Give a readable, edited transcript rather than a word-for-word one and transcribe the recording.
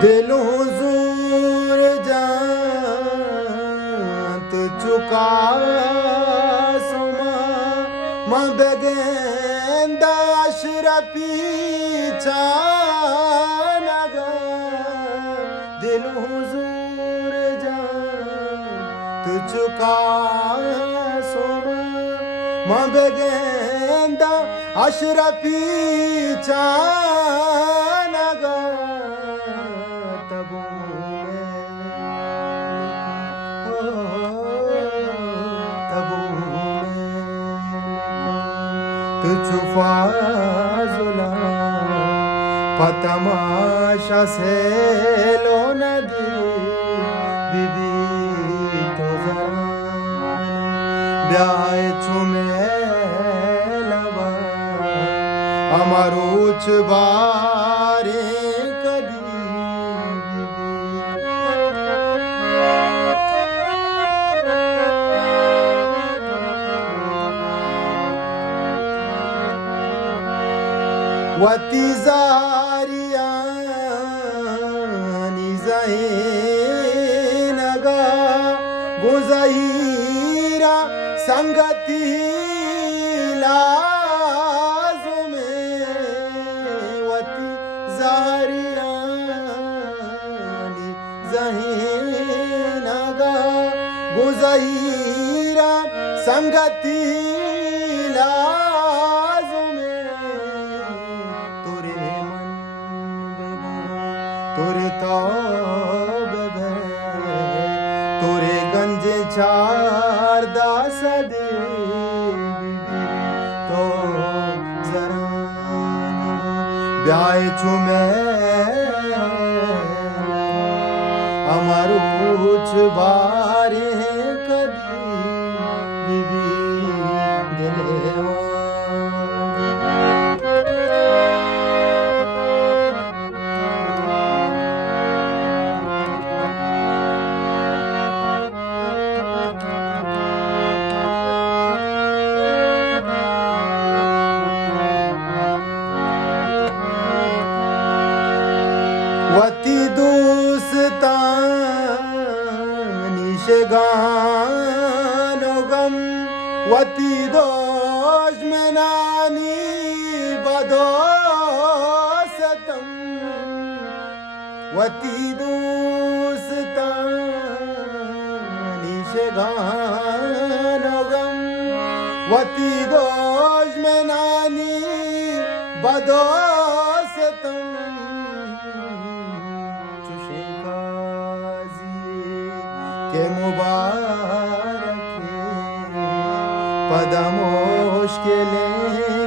दिल हुजूर जात चुका सुमा मबगेंदा अशरफी चानगा दिल हुजूर जात चुका सुमा मबगेंदा अशरफी चानगा फाजुला पतमाशा से लो नदी बीबी तो जरा ब्याह चुमे लबा अमरुच बारे कदी वती जारियानी ज़हीनगा गुज़हीरा संगती लाज़ुमे वती जारियानी ज़हीनगा गुज़हीरा संगती तोरे तौबे तोरे गंजे चार दास दे तो जरा ब्याह चुमे अमरुच बारे कदी बीबी दिलवा वती दोस्तानी शेगानो गम वती दोष में नानी बदो सतम वती दोस्तानी शेगानो गम वती दोष में नानी बदो सतम के मुबारक पदमोश के ले